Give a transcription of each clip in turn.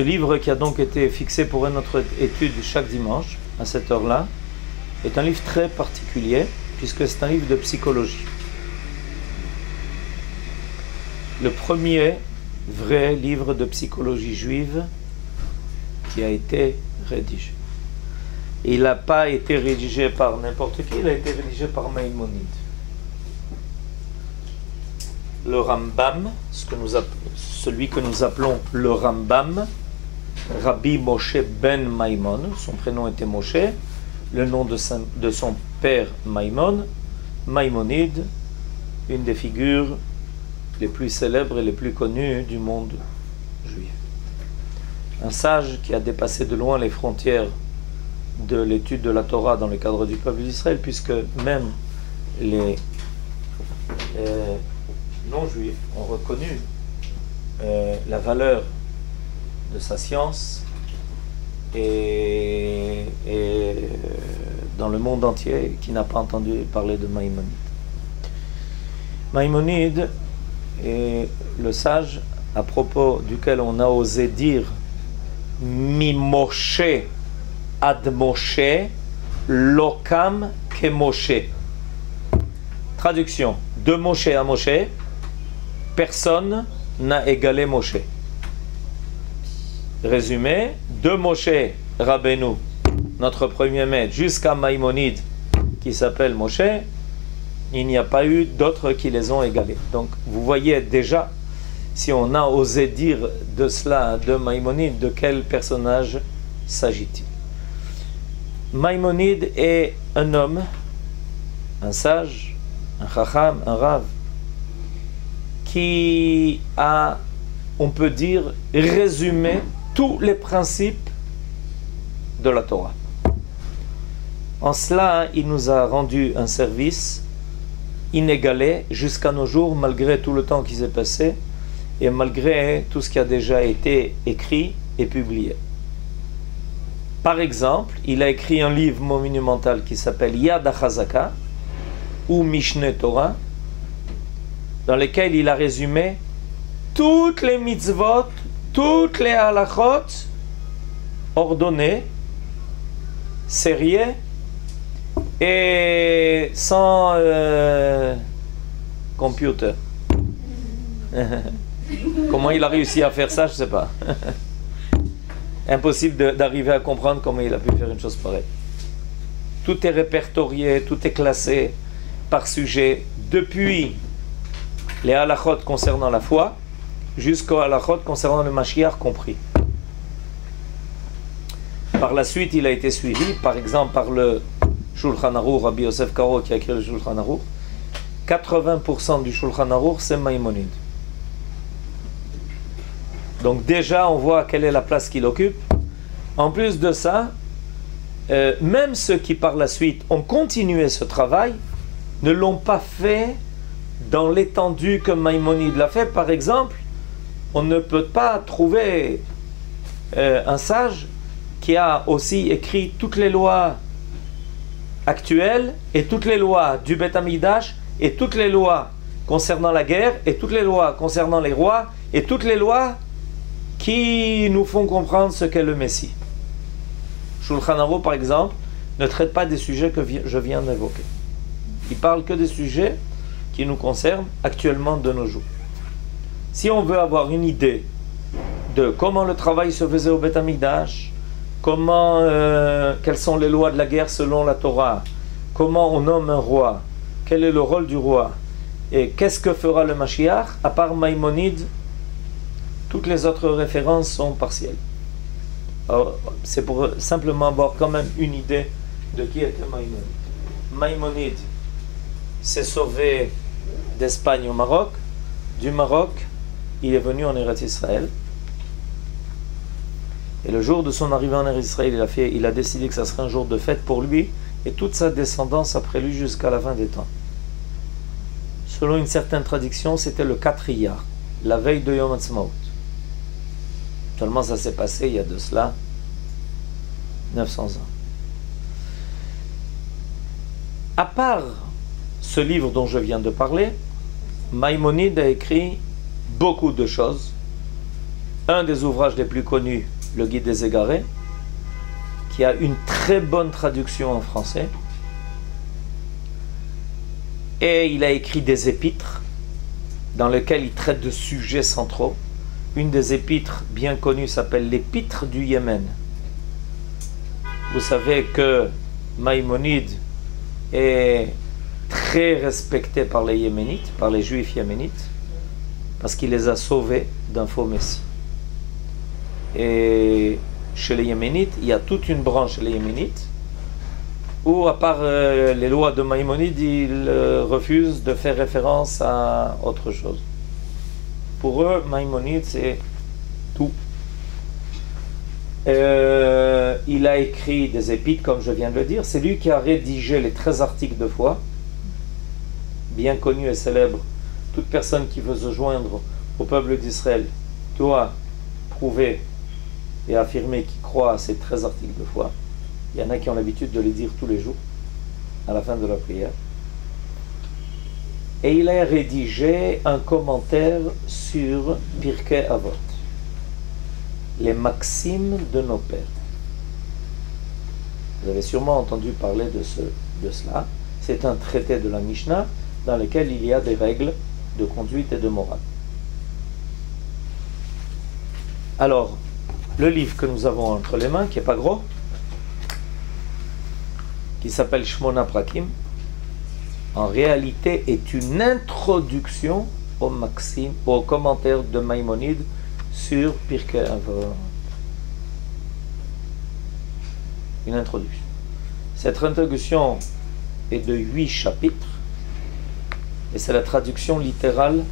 Ce livre qui a donc été fixé pour notre étude chaque dimanche, à cette heure-là, est un livre très particulier, puisque c'est un livre de psychologie. Le premier vrai livre de psychologie juive qui a été rédigé. Et il n'a pas été rédigé par n'importe qui, il a été rédigé par Maïmonide. Le Rambam, celui que nous appelons le Rambam, Rabbi Moshe ben Maïmon, son prénom était Moshe, le nom de son père Maïmon, Maïmonide, une des figures les plus célèbres et les plus connues du monde juif. Un sage qui a dépassé de loin les frontières de l'étude de la Torah dans le cadre du peuple d'Israël, puisque même les non-juifs ont reconnu la valeur de sa science et dans le monde entier, qui n'a pas entendu parler de Maïmonide. Maïmonide est le sage à propos duquel on a osé dire Mi Moshe ad Moshe lokam ke Moshe. Traduction: de Moshe à Moshe, personne n'a égalé Moshe. Résumé: de Moshe Rabbeinu, notre premier maître, jusqu'à Maïmonide, qui s'appelle Moshe, il n'y a pas eu d'autres qui les ont égalés. Donc vous voyez déjà, si on a osé dire de cela, de Maïmonide, de quel personnage s'agit-il? Maïmonide est un homme, un sage, un chacham, un rav, qui a, on peut dire, résumé tous les principes de la Torah. En cela, il nous a rendu un service inégalé jusqu'à nos jours, malgré tout le temps qui s'est passé et malgré tout ce qui a déjà été écrit et publié. Par exemple, il a écrit un livre monumental qui s'appelle Yad HaChazaka ou Mishneh Torah, dans lequel il a résumé toutes les mitzvot, toutes les halachot ordonnées, sériées et sans computer. Comment il a réussi à faire ça, je ne sais pas. Impossible d'arriver à comprendre comment il a pu faire une chose pareille. Tout est répertorié, tout est classé par sujet, depuis les halachot concernant la foi jusqu'aux halachot concernant le Mashiach compris. Par la suite, il a été suivi, par exemple, par le Shulchan Aruch, Rabbi Yosef Karo qui a écrit le Shulchan Aruch. 80% du Shulchan Aruch, c'est Maïmonide. Donc déjà, on voit quelle est la place qu'il occupe. En plus de ça, même ceux qui par la suite ont continué ce travail ne l'ont pas fait dans l'étendue que Maïmonide l'a fait. Par exemple, on ne peut pas trouver un sage qui a aussi écrit toutes les lois actuelles et toutes les lois du Beth Amikdash et toutes les lois concernant la guerre et toutes les lois concernant les rois et toutes les lois qui nous font comprendre ce qu'est le Messie. Shulchan Aruch, par exemple, ne traite pas des sujets que je viens d'évoquer. Il parle que des sujets qui nous concernent actuellement de nos jours. Si on veut avoir une idée de comment le travail se faisait au Beth Amikdash, quelles sont les lois de la guerre selon la Torah, comment on nomme un roi, quel est le rôle du roi, et qu'est-ce que fera le Mashiach, à part Maïmonide, toutes les autres références sont partielles. C'est pour simplement avoir quand même une idée de qui était Maïmonide. Maïmonide s'est sauvé d'Espagne au Maroc. Du Maroc, il est venu en Eretz Israël. Et le jour de son arrivée en Eretz Israël, il a décidé que ça serait un jour de fête pour lui et toute sa descendance après lui jusqu'à la fin des temps. Selon une certaine tradition, c'était le 4 Iyar, la veille de Yom Ha'atzmaut. Seulement ça s'est passé il y a de cela 900 ans. À part ce livre dont je viens de parler, Maïmonide a écrit beaucoup de choses. un des ouvrages les plus connus, le Guide des Égarés, qui a une très bonne traduction en français. Et il a écrit des épîtres dans lesquelles il traite de sujets centraux. Une des épîtres bien connues s'appelle l'épître du Yémen. Vous savez que Maïmonide est très respecté par les Yéménites, par les Juifs yéménites, parce qu'il les a sauvés d'un faux messie. Et chez les Yéménites, il y a toute une branche chez les Yéménites où, à part les lois de Maïmonide, ils refusent de faire référence à autre chose. Pour eux, Maïmonide, c'est tout. Il a écrit des épîtres, comme je viens de le dire. C'est lui qui a rédigé les 13 articles de foi, bien connus et célèbres. Toute personne qui veut se joindre au peuple d'Israël doit prouver et affirmer qu'il croit à ces 13 articles de foi. Il y en a qui ont l'habitude de les dire tous les jours, à la fin de la prière. Et il a rédigé un commentaire sur Pirkei Avot, les maximes de nos pères. Vous avez sûrement entendu parler de cela. C'est un traité de la Mishnah dans lequel il y a des règles de conduite et de morale. Alors, le livre que nous avons entre les mains, qui n'est pas gros, qui s'appelle Shmona Prakim, en réalité est une introduction aux maximes, aux commentaires de Maïmonide sur Pirkei Avot. Une introduction. Cette introduction est de 8 chapitres et c'est la traduction littérale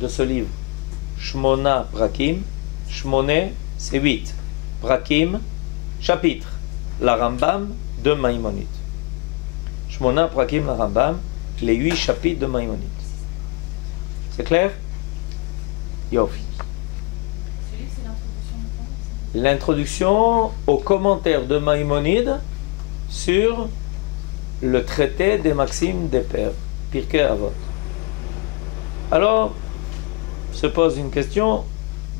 de ce livre. Shmona Prakim, Shmoné c'est 8, Prakim, chapitre, la Rambam de Maïmonide. Shmona Prakim, la Rambam, les 8 chapitres de Maïmonide. C'est clair? Yofi. L'introduction au commentaire de Maïmonide sur le traité des maximes des pères, Pirkei Avot. Alors, se pose une question.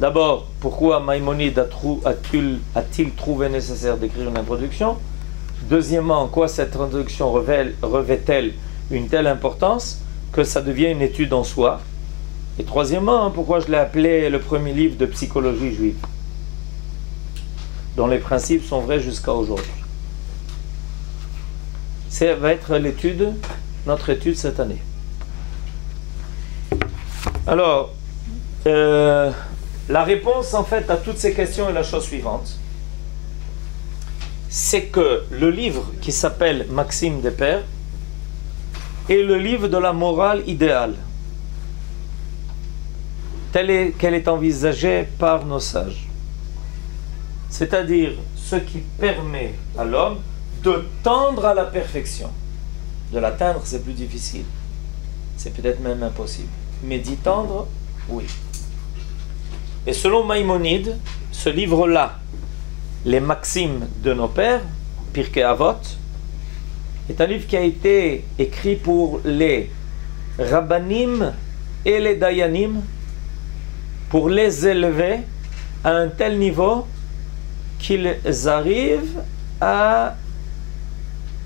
D'abord, pourquoi Maïmonide a-t-il trouvé nécessaire d'écrire une introduction? Deuxièmement, en quoi cette introduction revêt-elle une telle importance que ça devient une étude en soi? Et troisièmement, pourquoi je l'ai appelé le premier livre de psychologie juive, dont les principes sont vrais jusqu'à aujourd'hui. Ça va être notre étude cette année. Alors, la réponse en fait à toutes ces questions est la chose suivante. C'est que le livre qui s'appelle Maximes des Pères est le livre de la morale idéale, telle qu'elle est envisagée par nos sages. C'est-à-dire ce qui permet à l'homme de tendre à la perfection. De l'atteindre, c'est plus difficile. C'est peut-être même impossible. Mais d'y tendre, oui. Et selon Maïmonide, ce livre-là, les maximes de nos pères, Pirkei Avot, est un livre qui a été écrit pour les rabbanim et les dayanim, pour les élever à un tel niveau qu'ils arrivent à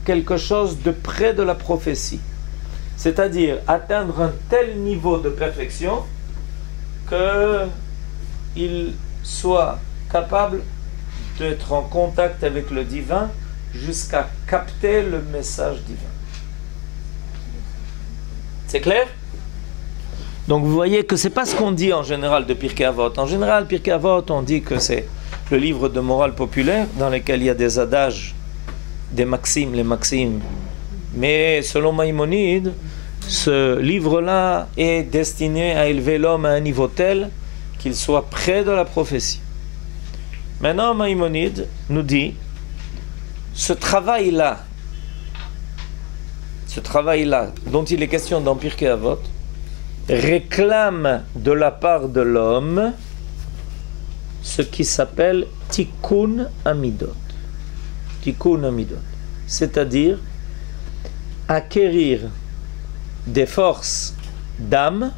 quelque chose de près de la prophétie. C'est-à-dire atteindre un tel niveau de perfection qu'ils soient capables d'être en contact avec le divin jusqu'à capter le message divin. C'est clair? Donc vous voyez que c'est pas ce qu'on dit en général de Pirkei Avot. En général, Pirkei Avot, on dit que c'est le livre de morale populaire dans lequel il y a des adages, des maximes, les maximes. Mais selon Maïmonide, ce livre-là est destiné à élever l'homme à un niveau tel qu'il soit près de la prophétie. Maintenant, Maïmonide nous dit, ce travail-là, dont il est question dans Pirkei Avot, réclame de la part de l'homme ce qui s'appelle Tikkun Amidot. Tikkun Amidot. C'est-à-dire acquérir des forces d'âme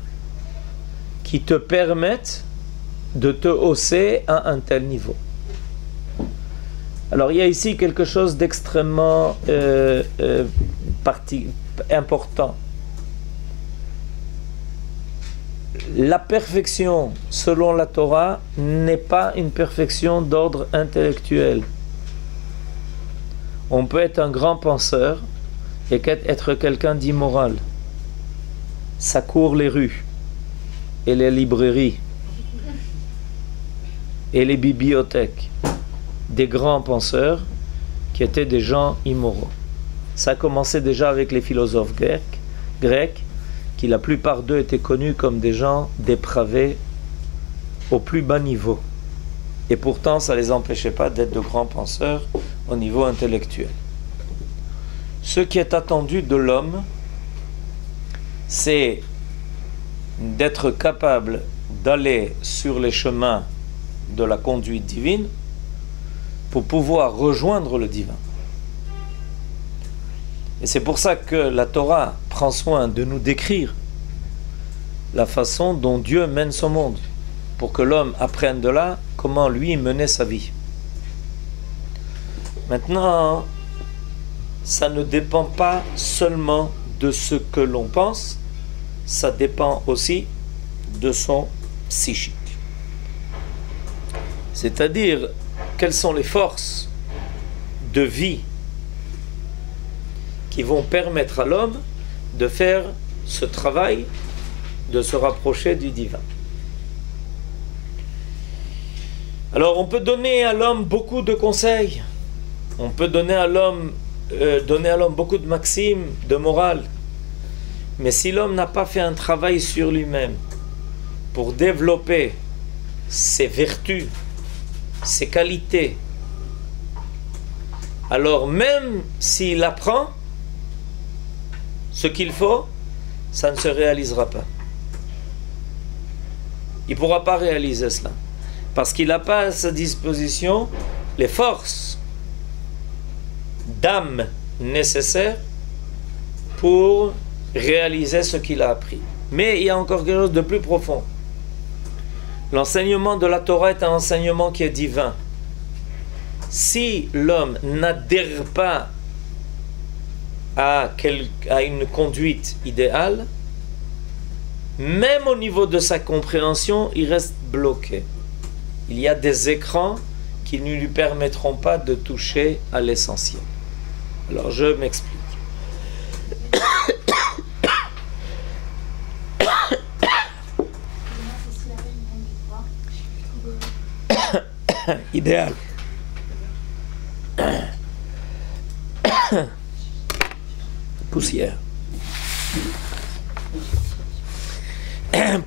qui te permettent de te hausser à un tel niveau. Alors il y a ici quelque chose d'extrêmement important. La perfection, selon la Torah, n'est pas une perfection d'ordre intellectuel. On peut être un grand penseur et être quelqu'un d'immoral. Ça court les rues et les librairies et les bibliothèques des grands penseurs qui étaient des gens immoraux. Ça a commencé déjà avec les philosophes grecs, qui la plupart d'eux étaient connus comme des gens dépravés au plus bas niveau. Et pourtant, ça ne les empêchait pas d'être de grands penseurs au niveau intellectuel. Ce qui est attendu de l'homme, c'est d'être capable d'aller sur les chemins de la conduite divine pour pouvoir rejoindre le divin. Et c'est pour ça que la Torah prend soin de nous décrire la façon dont Dieu mène son monde, pour que l'homme apprenne de là comment lui mener sa vie. Maintenant, ça ne dépend pas seulement de ce que l'on pense, ça dépend aussi de son psychique. C'est-à-dire, quelles sont les forces de vie qui vont permettre à l'homme de faire ce travail, de se rapprocher du divin. Alors on peut donner à l'homme beaucoup de conseils, on peut donner à l'homme beaucoup de maximes, de morale, mais si l'homme n'a pas fait un travail sur lui-même pour développer ses vertus, ses qualités, alors même s'il apprend ce qu'il faut, ça ne se réalisera pas. Il ne pourra pas réaliser cela. Parce qu'il n'a pas à sa disposition les forces d'âme nécessaires pour réaliser ce qu'il a appris. Mais il y a encore quelque chose de plus profond. L'enseignement de la Torah est un enseignement qui est divin. Si l'homme n'adhère pas à une conduite idéale, même au niveau de sa compréhension, il reste bloqué. Il y a des écrans qui ne lui permettront pas de toucher à l'essentiel. Alors je m'explique. Idéal. Poussière.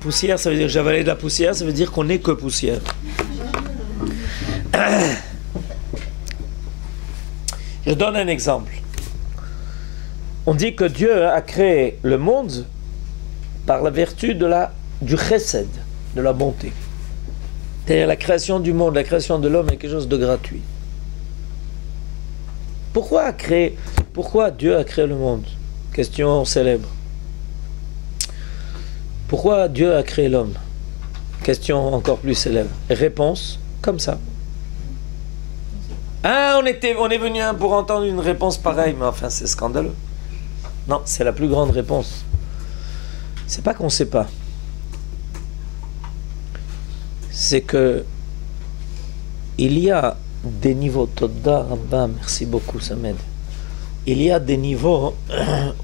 Poussière, ça veut dire que j'avalais de la poussière, ça veut dire qu'on n'est que poussière. Je donne un exemple. On dit que Dieu a créé le monde par la vertu du chesed, de la bonté. C'est-à-dire la création du monde, la création de l'homme est quelque chose de gratuit. Pourquoi Dieu a créé le monde? Question célèbre. Pourquoi Dieu a créé l'homme? Question encore plus célèbre. Réponse, comme ça. Ah, on est venu pour entendre une réponse pareille, mais enfin c'est scandaleux. Non, c'est la plus grande réponse. C'est pas qu'on ne sait pas. C'est que il y a des niveaux. Toda Rabba, merci beaucoup, ça m'aide. Il y a des niveaux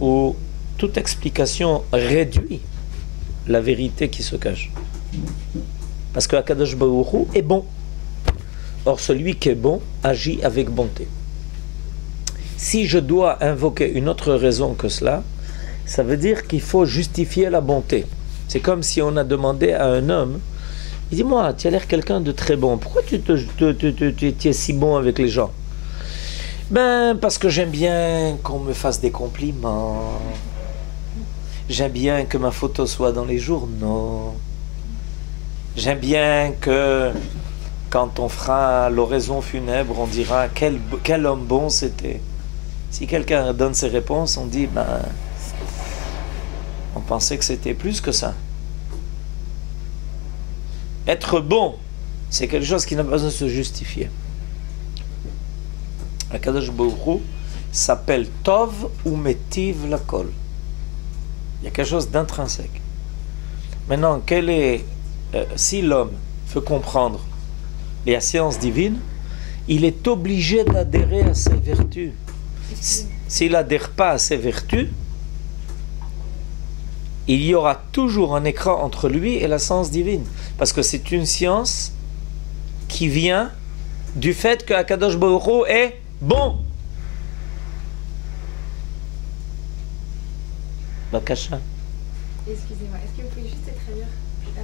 où toute explication réduit la vérité qui se cache. Parce que Akadosh Baruch Hu est bon. Or, celui qui est bon agit avec bonté. Si je dois invoquer une autre raison que cela, ça veut dire qu'il faut justifier la bonté. C'est comme si on a demandé à un homme, il dit, moi, tu as l'air quelqu'un de très bon. Pourquoi tu es si bon avec les gens? Ben, parce que j'aime bien qu'on me fasse des compliments. J'aime bien que ma photo soit dans les journaux. J'aime bien que quand on fera l'oraison funèbre, on dira quel homme bon c'était. Si quelqu'un donne ses réponses, on dit, ben, on pensait que c'était plus que ça. Être bon, c'est quelque chose qui n'a pas besoin de se justifier. Akadosh Baruch Hu s'appelle Tov ou Metiv Lakol. Il y a quelque chose d'intrinsèque. Maintenant, si l'homme veut comprendre les sciences divines, il est obligé d'adhérer à ses vertus. S'il n'adhère pas à ses vertus, il y aura toujours un écran entre lui et la science divine. Parce que c'est une science qui vient du fait que Akadosh Baruch Hu est bon. Bakasha. Excusez-moi, est-ce que vous pouvez juste traduire la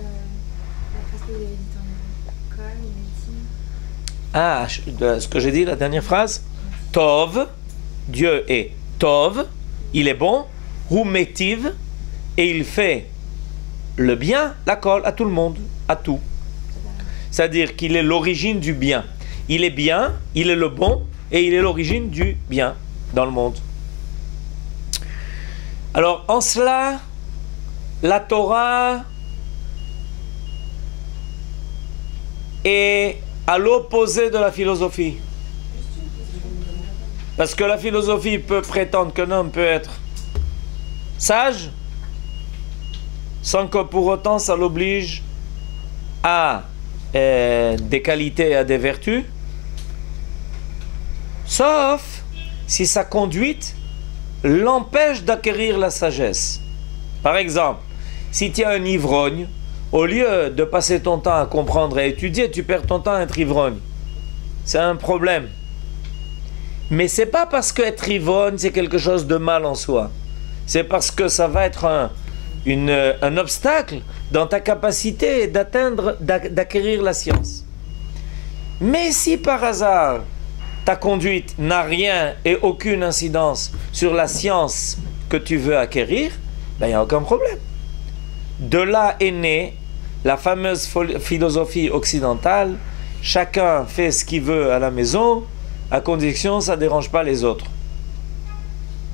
phrase que vous avez dite en hébreu? Ce que j'ai dit, la dernière phrase. Tov, Dieu est Tov, il est bon. Hu metiv, et il fait le bien, la colle, à tout le monde, à tout. C'est-à-dire qu'il est l'origine du bien. Il est bien, il est le bon, et il est l'origine du bien dans le monde. Alors, en cela, la Torah est à l'opposé de la philosophie. Parce que la philosophie peut prétendre qu'un homme peut être sage, sans que pour autant ça l'oblige à des qualités et à des vertus, sauf si sa conduite l'empêche d'acquérir la sagesse. Par exemple, si tu es un ivrogne, au lieu de passer ton temps à comprendre et à étudier, tu perds ton temps à être ivrogne. C'est un problème. Mais c'est pas parce qu'être ivrogne, c'est quelque chose de mal en soi. C'est parce que ça va être un obstacle dans ta capacité d'acquérir la science. Mais si par hasard, ta conduite n'a rien et aucune incidence sur la science que tu veux acquérir, ben, il n'y a aucun problème. De là est née la fameuse philosophie occidentale. Chacun fait ce qu'il veut à la maison, à condition que ça ne dérange pas les autres.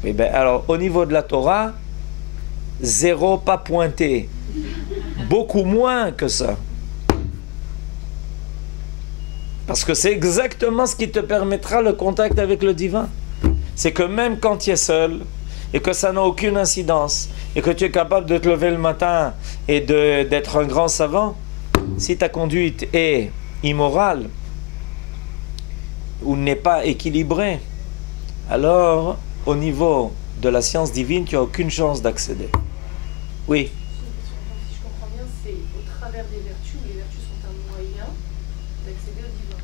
Et ben, alors, au niveau de la Torah, zéro pas pointé. Beaucoup moins que ça. Parce que c'est exactement ce qui te permettra le contact avec le divin. C'est que même quand tu es seul, et que ça n'a aucune incidence, et que tu es capable de te lever le matin et d'être un grand savant, si ta conduite est immorale, ou n'est pas équilibrée, alors au niveau de la science divine, tu n'as aucune chance d'accéder. Oui. Si je comprends bien, c'est au travers des vertus, où les vertus sont un moyen d'accéder au divin.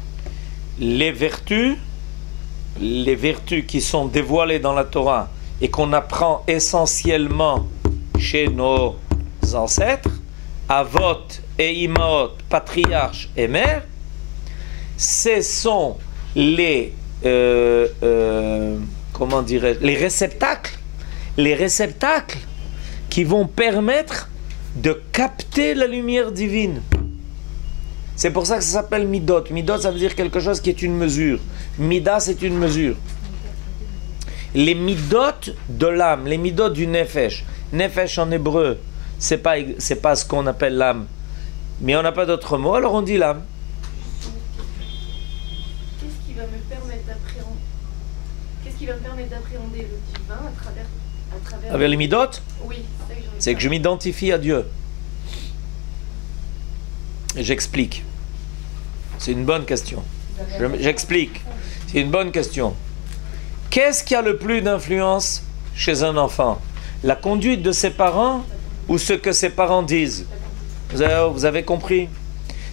Les vertus qui sont dévoilées dans la Torah et qu'on apprend essentiellement chez nos ancêtres, Avot et Imaot, patriarches et mères, ce sont les réceptacles qui vont permettre de capter la lumière divine. C'est pour ça que ça s'appelle Midot. Midot, ça veut dire quelque chose qui est une mesure. Mida, c'est une mesure. Les Midot de l'âme, les Midot du Nefesh. Nefesh en hébreu, c'est pas ce qu'on appelle l'âme. Mais on n'a pas d'autre mot, alors on dit l'âme. Qu'est-ce qui va me permettre d'appréhender le divin à travers Avec les Midot? Oui, c'est que je m'identifie à Dieu. Et j'explique. C'est une bonne question. J'explique. C'est une bonne question. Qu'est-ce qui a le plus d'influence chez un enfant? La conduite de ses parents ou ce que ses parents disent? Vous avez compris?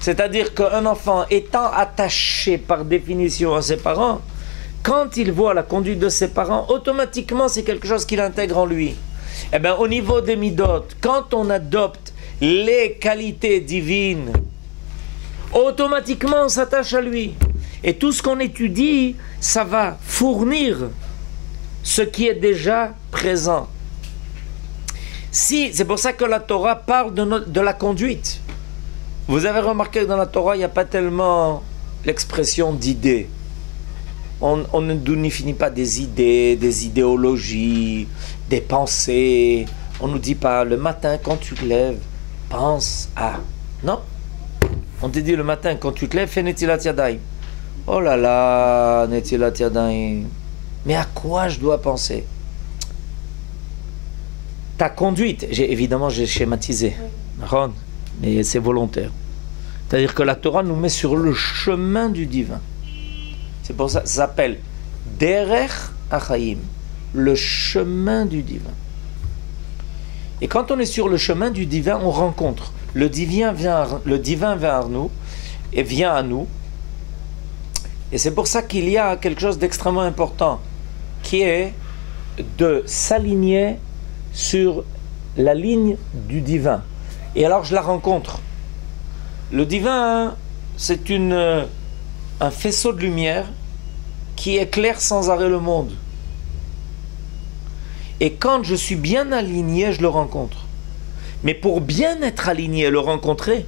C'est-à-dire qu'un enfant étant attaché par définition à ses parents, quand il voit la conduite de ses parents, automatiquement c'est quelque chose qu'il intègre en lui. Eh bien, au niveau des midot, quand on adopte les qualités divines, automatiquement on s'attache à lui. Et tout ce qu'on étudie, ça va fournir ce qui est déjà présent. C'est pour ça que la Torah parle de la conduite. Vous avez remarqué que dans la Torah, il n'y a pas tellement l'expression d'idées. On ne définit pas des idées, des idéologies, des pensées. On ne nous dit pas, le matin, quand tu te lèves, pense à... Non. On te dit le matin, quand tu te lèves, fais Netilat Yadayim. Oh là là, Netilat Yadayim. Mais à quoi je dois penser? Ta conduite, évidemment j'ai schématisé, mais c'est volontaire. C'est-à-dire que la Torah nous met sur le chemin du divin. C'est pour ça que ça s'appelle Derech Achaim, le chemin du divin. Et quand on est sur le chemin du divin, on rencontre. Le divin vient vers nous et vient à nous. Et c'est pour ça qu'il y a quelque chose d'extrêmement important, qui est de s'aligner sur la ligne du divin. Et alors je la rencontre. Le divin, c'est un faisceau de lumière qui éclaire sans arrêt le monde. Et quand je suis bien aligné, je le rencontre. Mais pour bien être aligné et le rencontrer,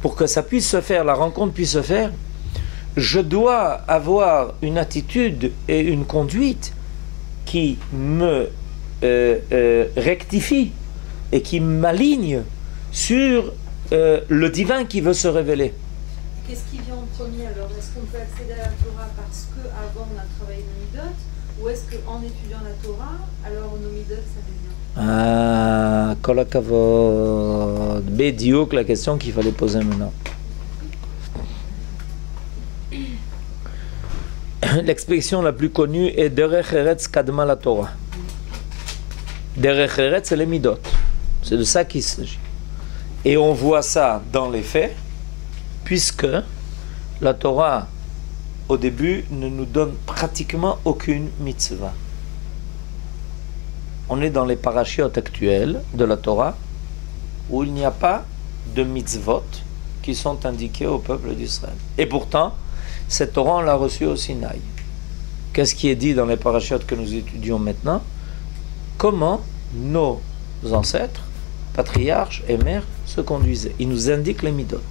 pour que ça puisse se faire, la rencontre puisse se faire, je dois avoir une attitude et une conduite qui me rectifie et qui m'aligne sur le divin qui veut se révéler. Qu'est-ce qui vient en premier alors? Est-ce qu'on peut accéder à la Torah parce qu'avant on a travaillé nos midot? Ou est-ce qu'en étudiant la Torah, alors nos midot ça devient? Ah, kol hakavod. Bédiouk, la question qu'il fallait poser maintenant. L'expression la plus connue est Derech Eretz Kadma la Torah. Derech Eretz, c'est les midot. C'est de ça qu'il s'agit. Et on voit ça dans les faits, puisque la Torah, au début, ne nous donne pratiquement aucune mitzvah. On est dans les parachiotes actuels de la Torah, où il n'y a pas de mitzvot qui sont indiqués au peuple d'Israël. Et pourtant, cette Torah, on l'a reçue au Sinaï. Qu'est-ce qui est dit dans les parachiotes que nous étudions maintenant? Comment nos ancêtres, patriarches et mères, se conduisaient. Ils nous indiquent les midot.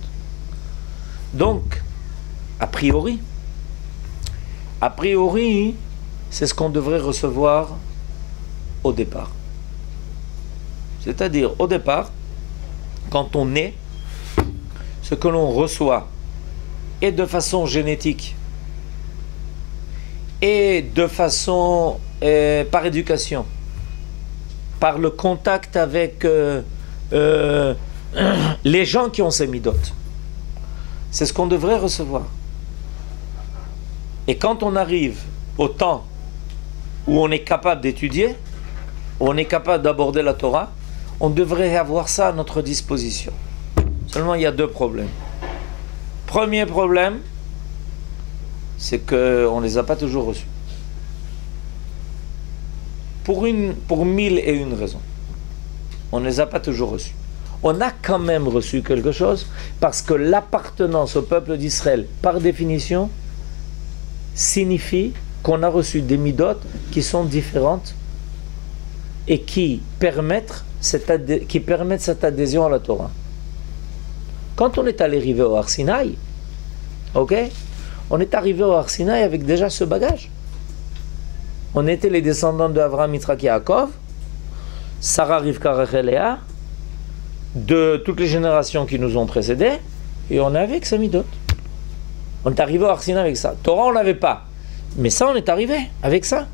Donc, a priori, c'est ce qu'on devrait recevoir au départ. C'est-à-dire, au départ, quand on est, ce que l'on reçoit et de façon génétique et de façon par éducation, par le contact avec les gens qui ont ces midotes. C'est ce qu'on devrait recevoir. Et quand on arrive au temps où on est capable d'étudier, où on est capable d'aborder la Torah, on devrait avoir ça à notre disposition. Seulement, il y a deux problèmes. Premier problème, c'est qu'on ne les a pas toujours reçus. Pour 1001 raisons. On ne les a pas toujours reçus. On a quand même reçu quelque chose parce que l'appartenance au peuple d'Israël, par définition, signifie qu'on a reçu des midotes qui sont différentes et qui permettent cette adhésion à la Torah. Quand on est arrivé au Har Sinaï, on est arrivé au Har Sinaï avec déjà ce bagage. On était les descendants de Avraham, Yitzhak, Yaakov, Sarah, Rivka, Rachel et Léa, de toutes les générations qui nous ont précédés, et on est avec ces midot. On est arrivé au Har Sinaï avec ça. Torah, on n'avait pas. Mais ça, on est arrivé avec ça.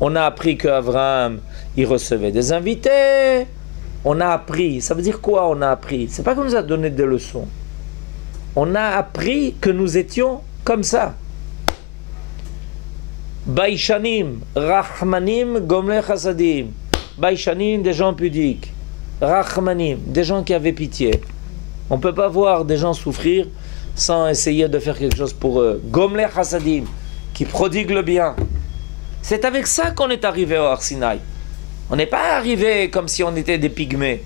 On a appris qu'Avraham, il recevait des invités. On a appris. Ça veut dire quoi, on a appris? C'est pas qu'on nous a donné des leçons. On a appris que nous étions comme ça. Baïchanim, Rachmanim, Gomle Chassadim. Baïchanim, des gens pudiques. Rachmanim, des gens qui avaient pitié. On ne peut pas voir des gens souffrir sans essayer de faire quelque chose pour eux. Gomle Chassadim, qui prodigue le bien. C'est avec ça qu'on est arrivé au Har Sinaï. On n'est pas arrivé comme si on était des pygmées.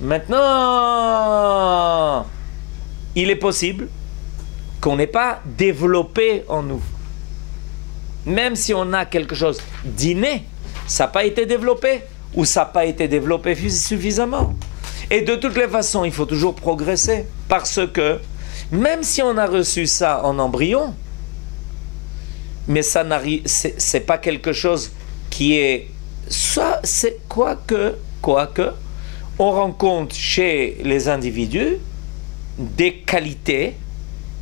Maintenant, il est possible qu'on n'ait pas développé en nous. Même si on a quelque chose d'inné, ça n'a pas été développé ou ça n'a pas été développé suffisamment. Et de toutes les façons, il faut toujours progresser parce que même si on a reçu ça en embryon, mais ça n'arrive, c'est pas quelque chose qui est ça, c'est quoique on rencontre chez les individus des qualités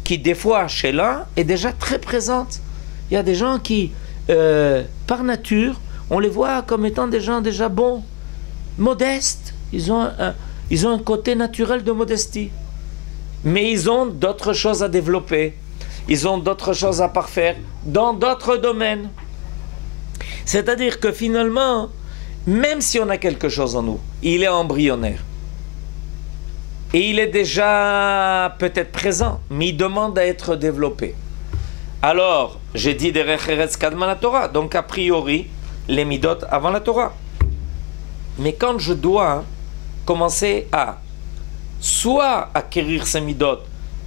qui, des fois, chez l'un, est déjà très présente. Il y a des gens qui, par nature, on les voit comme étant des gens déjà bons, modestes. Ils ont un côté naturel de modestie. Mais ils ont d'autres choses à développer. Ils ont d'autres choses à parfaire dans d'autres domaines. C'est-à-dire que finalement, même si on a quelque chose en nous, il est embryonnaire. Et il est déjà peut-être présent, mais il demande à être développé. Alors, j'ai dit Derech Eretz Kadma la Torah, donc a priori, les midot avant la Torah. Mais quand je dois commencer à soit acquérir ces midot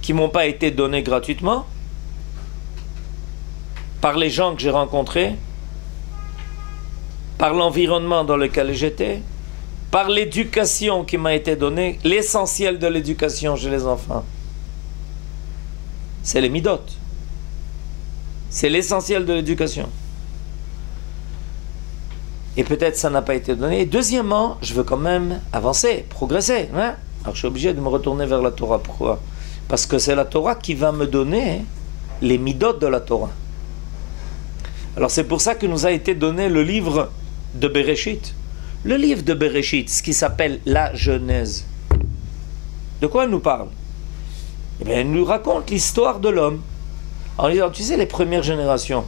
qui ne m'ont pas été donnés gratuitement, par les gens que j'ai rencontrés, par l'environnement dans lequel j'étais, par l'éducation qui m'a été donnée, l'essentiel de l'éducation chez les enfants, c'est les midot. C'est l'essentiel de l'éducation. Et peut-être ça n'a pas été donné. Et deuxièmement, je veux quand même avancer, progresser. Hein? Alors je suis obligé de me retourner vers la Torah. Pourquoi? Parce que c'est la Torah qui va me donner les midot de la Torah. Alors c'est pour ça que nous a été donné le livre de Bereshit. Le livre de Bereshit, ce qui s'appelle la Genèse. De quoi elle nous parle? Eh bien, elle nous raconte l'histoire de l'homme. En disant, tu sais, les premières générations,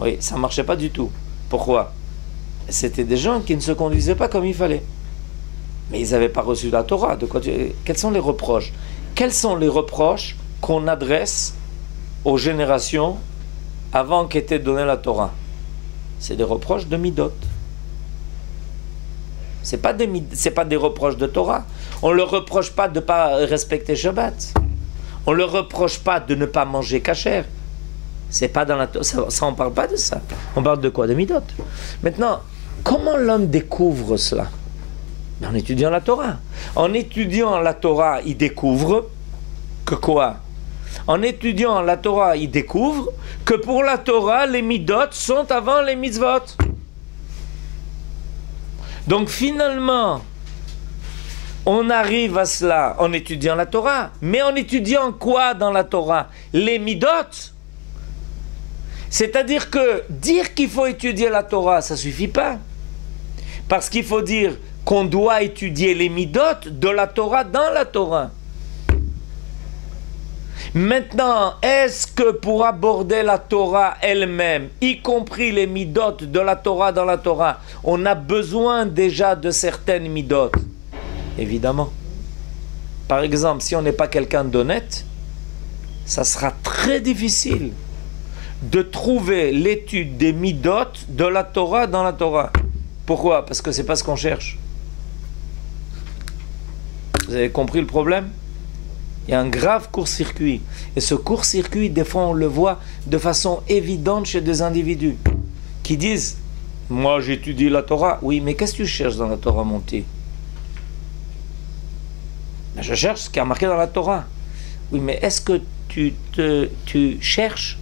oui, ça ne marchait pas du tout. Pourquoi? C'était des gens qui ne se conduisaient pas comme il fallait. Mais ils n'avaient pas reçu la Torah. Quels sont les reproches? Quels sont les reproches qu'on adresse aux générations avant qu'était donnée la Torah? C'est des reproches de midot. C'est pas des reproches de Torah. On ne leur reproche pas de ne pas respecter Shabbat. On ne leur reproche pas de ne pas manger kasher. C'est pas dans la Torah. Ça, on ne parle pas de ça. On parle de quoi? De midot. Maintenant, comment l'homme découvre cela? En étudiant la Torah. En étudiant la Torah, il découvre que quoi? En étudiant la Torah, il découvre que pour la Torah, les midot sont avant les mitzvot. Donc finalement, on arrive à cela en étudiant la Torah. Mais en étudiant quoi dans la Torah? Les midot. C'est-à-dire que dire qu'il faut étudier la Torah, ça ne suffit pas. Parce qu'il faut dire qu'on doit étudier les midot de la Torah dans la Torah. Maintenant, est-ce que pour aborder la Torah elle-même, y compris les midot de la Torah dans la Torah, on a besoin déjà de certaines midot? Évidemment. Par exemple, si on n'est pas quelqu'un d'honnête, ça sera très difficile de trouver l'étude des midot de la Torah dans la Torah. Pourquoi? Parce que c'est pas ce qu'on cherche. Vous avez compris le problème? Il y a un grave court-circuit. Et ce court-circuit, des fois, on le voit de façon évidente chez des individus qui disent « Moi, j'étudie la Torah. » Oui, mais qu'est-ce que tu cherches dans la Torah, mon petit? Ben, je cherche ce qui est marqué dans la Torah. Oui, mais est-ce que tu cherches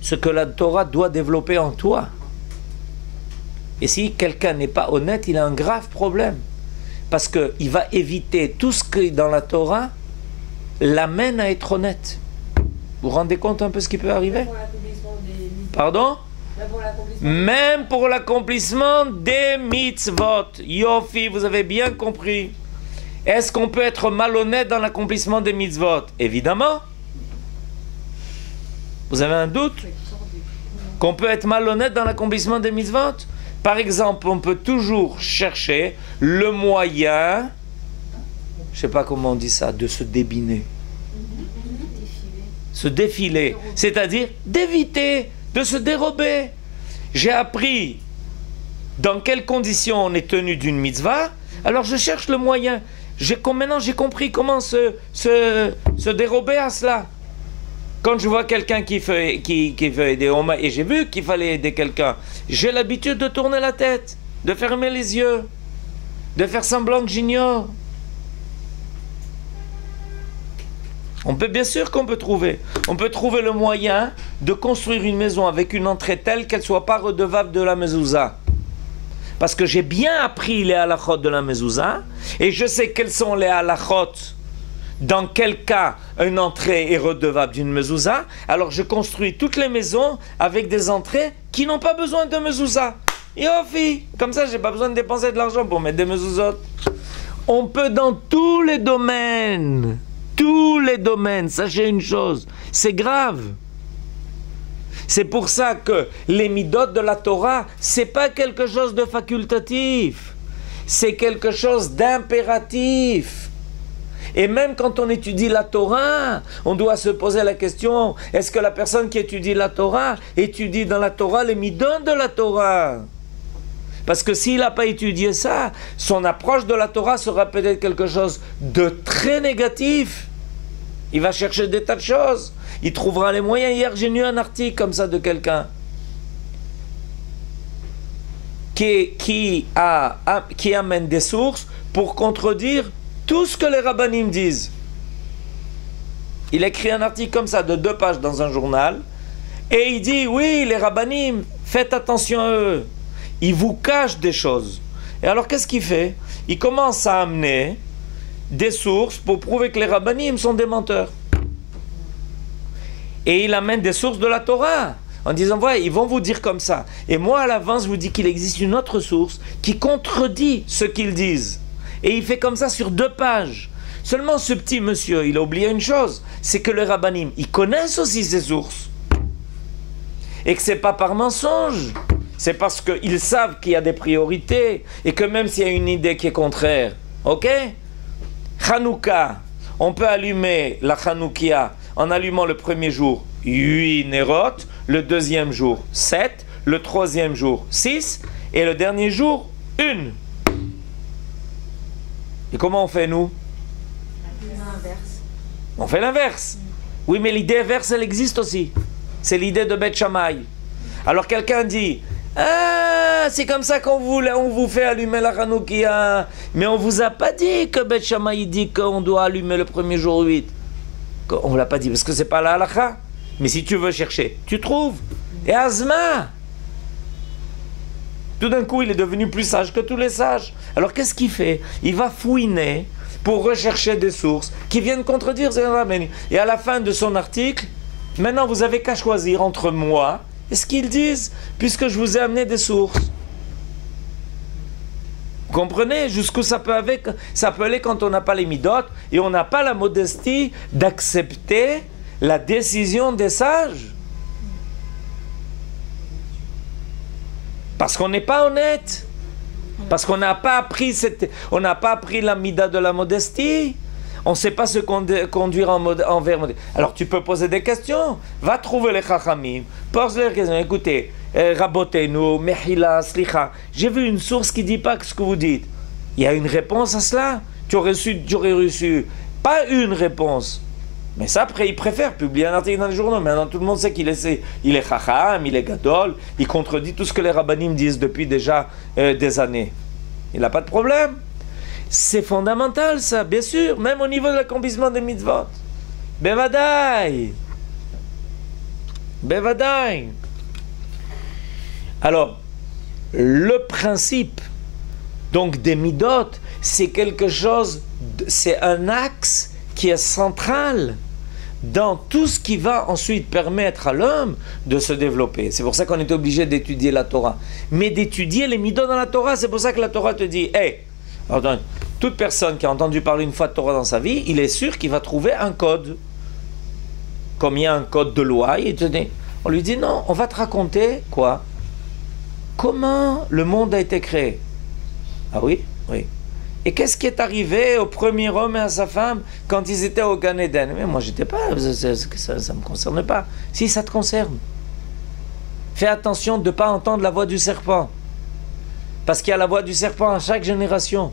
ce que la Torah doit développer en toi? Et si quelqu'un n'est pas honnête, il a un grave problème. Parce qu'il va éviter tout ce qui, dans la Torah, l'amène à être honnête. Vous vous rendez compte un peu ce qui peut arriver? Pardon? Même pour l'accomplissement des mitzvot. Yofi, vous avez bien compris. Est-ce qu'on peut être malhonnête dans l'accomplissement des mitzvot? Évidemment. Vous avez un doute? Qu'on peut être malhonnête dans l'accomplissement des mitzvot? Par exemple, on peut toujours chercher le moyen, je ne sais pas comment on dit ça, de se débiner. Se défiler, c'est-à-dire d'éviter de se dérober. J'ai appris dans quelles conditions on est tenu d'une mitzvah, alors je cherche le moyen. Maintenant j'ai compris comment se dérober à cela. Quand je vois quelqu'un qui veut aider, et j'ai vu qu'il fallait aider quelqu'un, j'ai l'habitude de tourner la tête, de fermer les yeux, de faire semblant que j'ignore. On peut, bien sûr qu'on peut trouver. On peut trouver le moyen de construire une maison avec une entrée telle qu'elle ne soit pas redevable de la mezouza. parce que j'ai bien appris les halachot de la mezouza, et je sais quels sont les halachot, dans quel cas une entrée est redevable d'une mezouza, alors je construis toutes les maisons avec des entrées qui n'ont pas besoin de mezouza. Yofi, comme ça j'ai pas besoin de dépenser de l'argent pour mettre des mezuzot. On peut dans tous les domaines, sachez une chose, c'est grave. C'est pour ça que les midot de la Torah, c'est pas quelque chose de facultatif, c'est quelque chose d'impératif. Et même quand on étudie la Torah, on doit se poser la question, est-ce que la personne qui étudie la Torah étudie dans la Torah les midot de la Torah? Parce que s'il n'a pas étudié ça, son approche de la Torah sera peut-être quelque chose de très négatif. Il va chercher des tas de choses. Il trouvera les moyens. Hier, j'ai lu un article comme ça de quelqu'un qui amène des sources pour contredire tout ce que les rabbanim disent. Il écrit un article comme ça de 2 pages dans un journal et il dit, oui, les rabbanim, faites attention à eux. Il vous cache des choses. Et alors qu'est-ce qu'il fait? Il commence à amener des sources pour prouver que les rabbanim sont des menteurs. Et il amène des sources de la Torah en disant, voilà, ils vont vous dire comme ça. Et moi à l'avance je vous dis qu'il existe une autre source qui contredit ce qu'ils disent. Et il fait comme ça sur 2 pages. Seulement ce petit monsieur, il a oublié une chose, c'est que les rabbanim, ils connaissent aussi ces sources. Et que c'est pas par mensonge. C'est parce qu'ils savent qu'il y a des priorités et que même s'il y a une idée qui est contraire, ok? Hanouka, on peut allumer la Hanoukia en allumant le premier jour 8 nérot, le deuxième jour 7, le troisième jour 6 et le dernier jour 1. Et comment on fait nous? On fait l'inverse. Oui, mais l'idée inverse, elle existe aussi. C'est l'idée de Beth Shammai. Alors quelqu'un dit, ah, c'est comme ça on vous fait allumer la Hanoukia. Mais on vous a pas dit que Beth Shammai dit qu'on doit allumer le premier jour 8. On ne l'a pas dit parce que c'est pas la halakha. Mais si tu veux chercher, tu trouves. Et Azma, tout d'un coup, il est devenu plus sage que tous les sages. Alors qu'est-ce qu'il fait? Il va fouiner pour rechercher des sources qui viennent contredire ces rabbanim. Et à la fin de son article, maintenant vous avez qu'à choisir entre moi et ce qu'ils disent, puisque je vous ai amené des sources. Vous comprenez jusqu'où ça peut aller quand on n'a pas les midot et on n'a pas la modestie d'accepter la décision des sages. Parce qu'on n'est pas honnête. Parce qu'on n'a pas appris la mida de la modestie. On ne sait pas se conduire envers modestie. Alors tu peux poser des questions. Va trouver les chachamim. Pose les questions. Écoutez, rabotez-nous, mehila, slicha. J'ai vu une source qui ne dit pas ce que vous dites. Il y a une réponse à cela. Tu aurais reçu pas une réponse. Mais ça, après, il préfère publier un article dans les journaux. Maintenant, tout le monde sait qu'il est chacham, il est gadol, il contredit tout ce que les rabbanim disent depuis déjà des années. Il n'a pas de problème. C'est fondamental, ça, bien sûr, même au niveau de l'accomplissement des mitzvot. Bevadaï. Bevadaï. Alors, le principe donc des midot, c'est quelque chose, c'est un axe qui est central dans tout ce qui va ensuite permettre à l'homme de se développer. C'est pour ça qu'on est obligé d'étudier la Torah. Mais d'étudier les midot dans la Torah, c'est pour ça que la Torah te dit, hey, alors, toute personne qui a entendu parler une fois de Torah dans sa vie, il est sûr qu'il va trouver un code. Comme il y a un code de loi, on lui dit, non, on va te raconter, quoi? Comment le monde a été créé? Ah oui? Oui. Et qu'est-ce qui est arrivé au premier homme et à sa femme quand ils étaient au Gan Eden? Mais moi, j'étais pas, ça ne me concerne pas. Si, ça te concerne. Fais attention de ne pas entendre la voix du serpent. Parce qu'il y a la voix du serpent à chaque génération.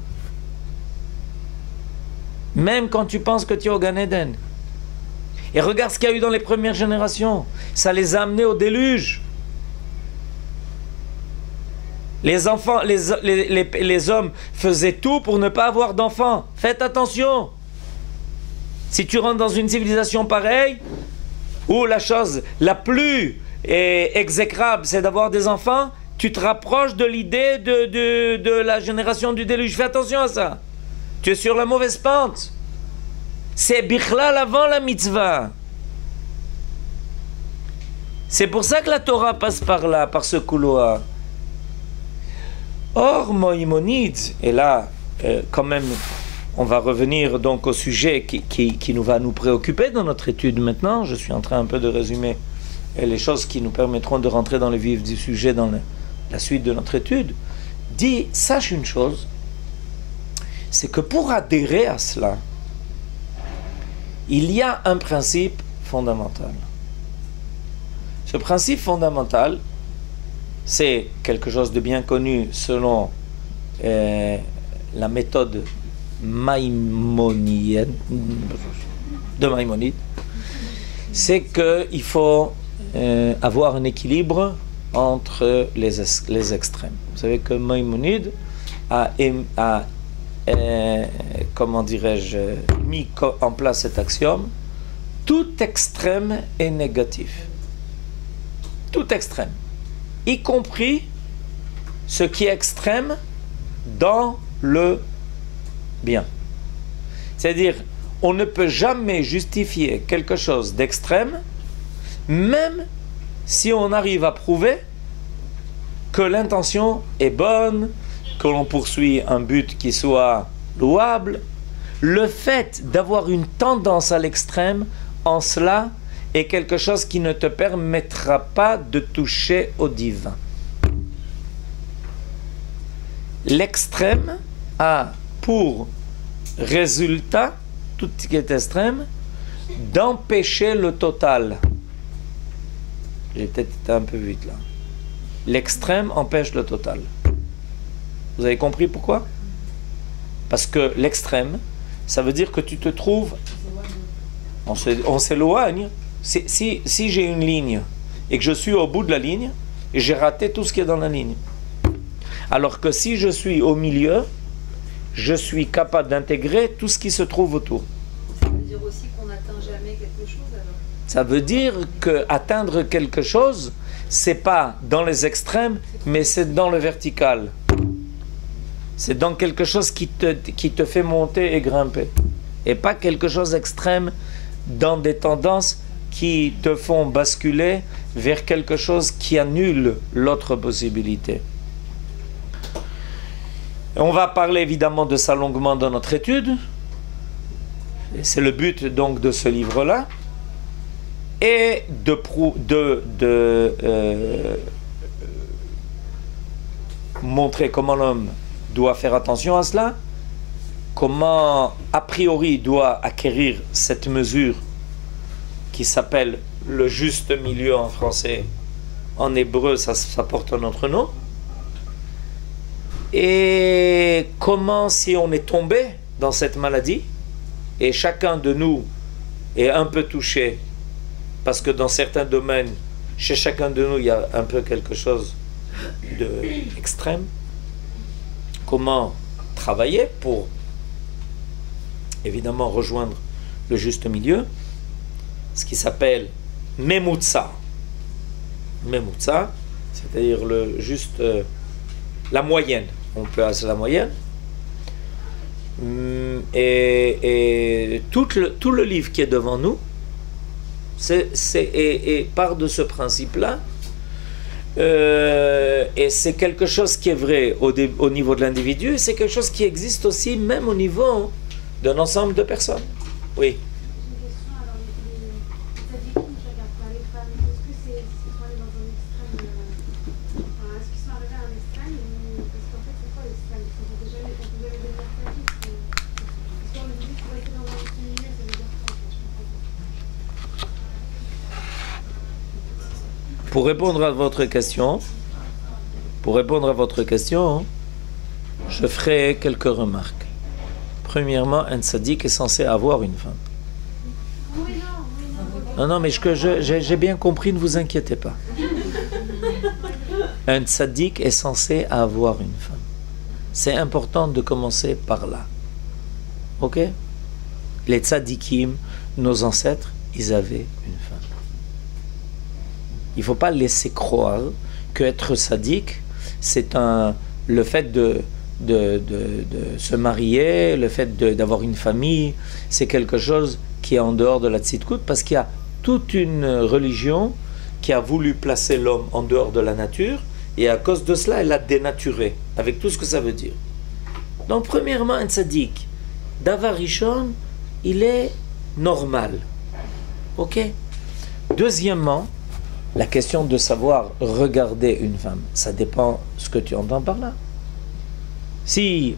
Même quand tu penses que tu es au Gan Eden. Et regarde ce qu'il y a eu dans les premières générations. Ça les a amenés au déluge. Les enfants, les hommes faisaient tout pour ne pas avoir d'enfants. Faites attention. Si tu rentres dans une civilisation pareille, où la chose la plus exécrable, c'est d'avoir des enfants, tu te rapproches de l'idée de la génération du déluge. Fais attention à ça. Tu es sur la mauvaise pente. C'est bichlal avant la mitzvah. C'est pour ça que la Torah passe par là, par ce couloir. Or, Maïmonide, et là, quand même, on va revenir donc au sujet qui va nous préoccuper dans notre étude maintenant. Je suis en train un peu de résumer les choses qui nous permettront de rentrer dans le vif du sujet dans la suite de notre étude. Dit, sache une chose, c'est que pour adhérer à cela, il y a un principe fondamental. Ce principe fondamental, c'est quelque chose de bien connu selon la méthode maïmonide, c'est qu'il faut avoir un équilibre entre les extrêmes. Vous savez que Maïmonide a comment dirais-je, mis en place cet axiome: tout extrême est négatif. Tout extrême, y compris ce qui est extrême dans le bien. C'est-à-dire, on ne peut jamais justifier quelque chose d'extrême, même si on arrive à prouver que l'intention est bonne, que l'on poursuit un but qui soit louable. Le fait d'avoir une tendance à l'extrême, en cela, est quelque chose qui ne te permettra pas de toucher au divin. L'extrême a pour résultat, tout ce qui est extrême, d'empêcher le total. J'ai peut-être été un peu vite là. L'extrême empêche le total. Vous avez compris pourquoi? Parce que l'extrême, ça veut dire que tu te trouves... On s'éloigne. Si j'ai une ligne et que je suis au bout de la ligne, j'ai raté tout ce qui est dans la ligne. Alors que si je suis au milieu, je suis capable d'intégrer tout ce qui se trouve autour. Ça veut dire aussi qu'on n'atteint jamais quelque chose alors? Ça veut dire qu'atteindre quelque chose, c'est pas dans les extrêmes, mais c'est dans le vertical. C'est dans quelque chose qui te fait monter et grimper. Et pas quelque chose d'extrême dans des tendances qui te font basculer vers quelque chose qui annule l'autre possibilité. On va parler évidemment de ça longuement dans notre étude. C'est le but donc de ce livre-là. Et montrer comment l'homme doit faire attention à cela, comment a priori il doit acquérir cette mesure qui s'appelle le juste milieu en français. En hébreu, ça porte un autre nom. Et comment, si on est tombé dans cette maladie, et chacun de nous est un peu touché, parce que dans certains domaines, chez chacun de nous, il y a un peu quelque chose d'extrême, comment travailler pour évidemment rejoindre le juste milieu, ce qui s'appelle Memutsa. Memutsa, c'est-à-dire le juste, la moyenne. On peut avoir la moyenne. Et tout le livre qui est devant nous part de ce principe-là. Et c'est quelque chose qui est vrai au niveau de l'individu, et c'est quelque chose qui existe aussi même au niveau d'un ensemble de personnes. Oui. Pour répondre à votre question, je ferai quelques remarques. Premièrement, un tzaddik est censé avoir une femme. Non, mais j'ai bien compris, ne vous inquiétez pas. Un tzaddik est censé avoir une femme. C'est important de commencer par là. Ok? Les tzaddikim, nos ancêtres, ils avaient une femme. Il ne faut pas laisser croire qu'être sadique, c'est le fait de se marier, le fait d'avoir une famille, c'est quelque chose qui est en dehors de la tzidkut, parce qu'il y a toute une religion qui a voulu placer l'homme en dehors de la nature, et à cause de cela, elle l'a dénaturé, avec tout ce que ça veut dire. Donc, premièrement, un tzaddik, davar rishon, il est normal. Ok? Deuxièmement, la question de savoir regarder une femme, ça dépend ce que tu entends par là. Si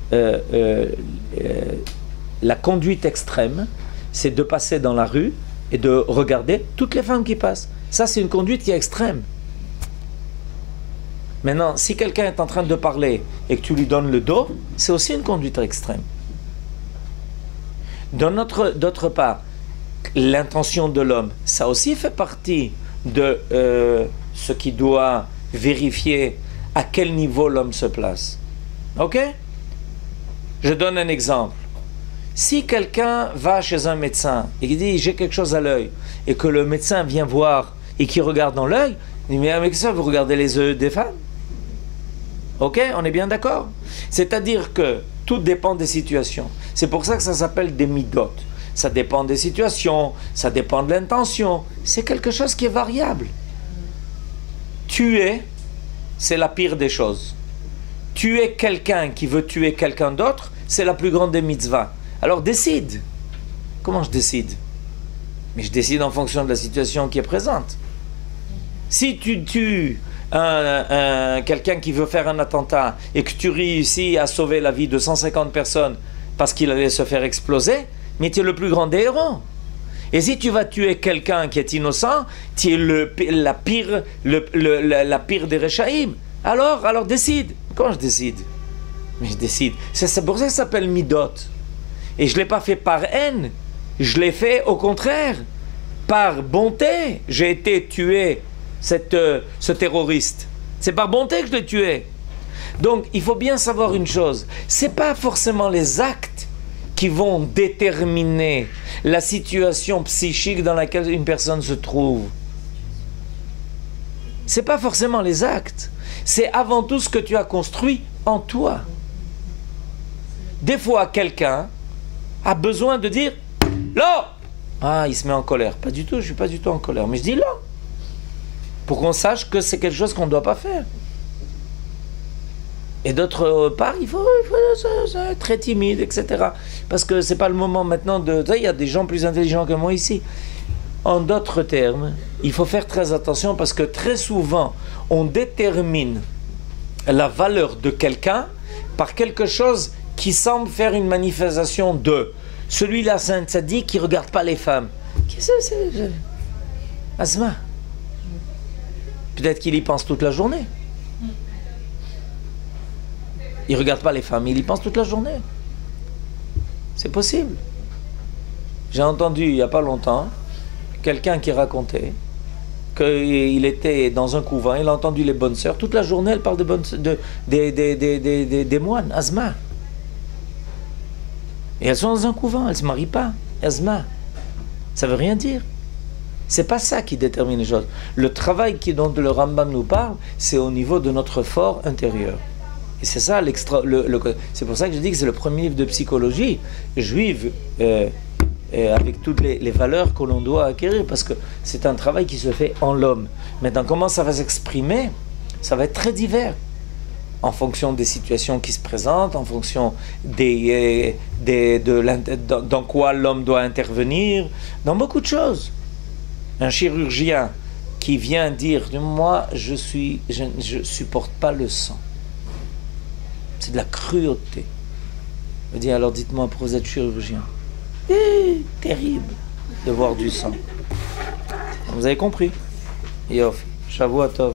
la conduite extrême, c'est de passer dans la rue et de regarder toutes les femmes qui passent, ça c'est une conduite qui est extrême. Maintenant, si quelqu'un est en train de parler et que tu lui donnes le dos, c'est aussi une conduite extrême. D'autre part, l'intention de l'homme, ça aussi fait partie de ce qui doit vérifier à quel niveau l'homme se place. Ok? Je donne un exemple. Si quelqu'un va chez un médecin et qu'il dit j'ai quelque chose à l'œil, et que le médecin vient voir et qu'il regarde dans l'œil, il dit mais avec ça vous regardez les yeux des femmes? Ok? On est bien d'accord? C'est-à-dire que tout dépend des situations. C'est pour ça que ça s'appelle des midot. Ça dépend des situations, ça dépend de l'intention. C'est quelque chose qui est variable. Tuer, c'est la pire des choses. Tuer quelqu'un qui veut tuer quelqu'un d'autre, c'est la plus grande des mitzvahs. Alors décide. Comment je décide? Mais je décide en fonction de la situation qui est présente. Si tu tues quelqu'un qui veut faire un attentat et que tu réussis à sauver la vie de 150 personnes parce qu'il allait se faire exploser, mais tu es le plus grand des héros. Et si tu vas tuer quelqu'un qui est innocent, tu es la pire des Rechaïm. Alors décide. Comment je décide? Mais je décide. C'est pour ça que ça s'appelle midot. Et je ne l'ai pas fait par haine. Je l'ai fait au contraire. Par bonté. J'ai été tué ce terroriste. C'est par bonté que je l'ai tué. Donc il faut bien savoir une chose. Ce n'est pas forcément les actes qui vont déterminer la situation psychique dans laquelle une personne se trouve. Ce n'est pas forcément les actes. C'est avant tout ce que tu as construit en toi. Des fois, quelqu'un a besoin de dire « là !» Ah, il se met en colère. Pas du tout, je ne suis pas du tout en colère. Mais je dis « là !» pour qu'on sache que c'est quelque chose qu'on ne doit pas faire. Et d'autre part, il faut être très timide, etc. Parce que ce n'est pas le moment maintenant de... Il y a des gens plus intelligents que moi ici. En d'autres termes, il faut faire très attention parce que très souvent, on détermine la valeur de quelqu'un par quelque chose qui semble faire une manifestation de celui-là, c'est un tzaddik qui ne regarde pas les femmes. Qu'est-ce que c'est? Asma. Peut-être qu'il y pense toute la journée. Il ne regarde pas les femmes, il y pense toute la journée. C'est possible. J'ai entendu il n'y a pas longtemps quelqu'un qui racontait qu'il était dans un couvent, il a entendu les bonnes sœurs. Toute la journée, elle parle des moines, Asma. Et elles sont dans un couvent, elles ne se marient pas. Asma. Ça ne veut rien dire. C'est pas ça qui détermine les choses. Le travail dont le Rambam nous parle, c'est au niveau de notre fort intérieur. Et c'est ça c'est pour ça que je dis que c'est le premier livre de psychologie juive avec toutes les valeurs que l'on doit acquérir, parce que c'est un travail qui se fait en l'homme. Maintenant, comment ça va s'exprimer? Ça va être très divers en fonction des situations qui se présentent, en fonction dans quoi l'homme doit intervenir, dans beaucoup de choses. Un chirurgien qui vient dire « Moi, je ne supporte pas le sang. » C'est de la cruauté. Je dis « Alors dites-moi, pourquoi vous êtes chirurgien ?» Terrible de voir du sang. Vous avez compris? Yof, Shavua Tov.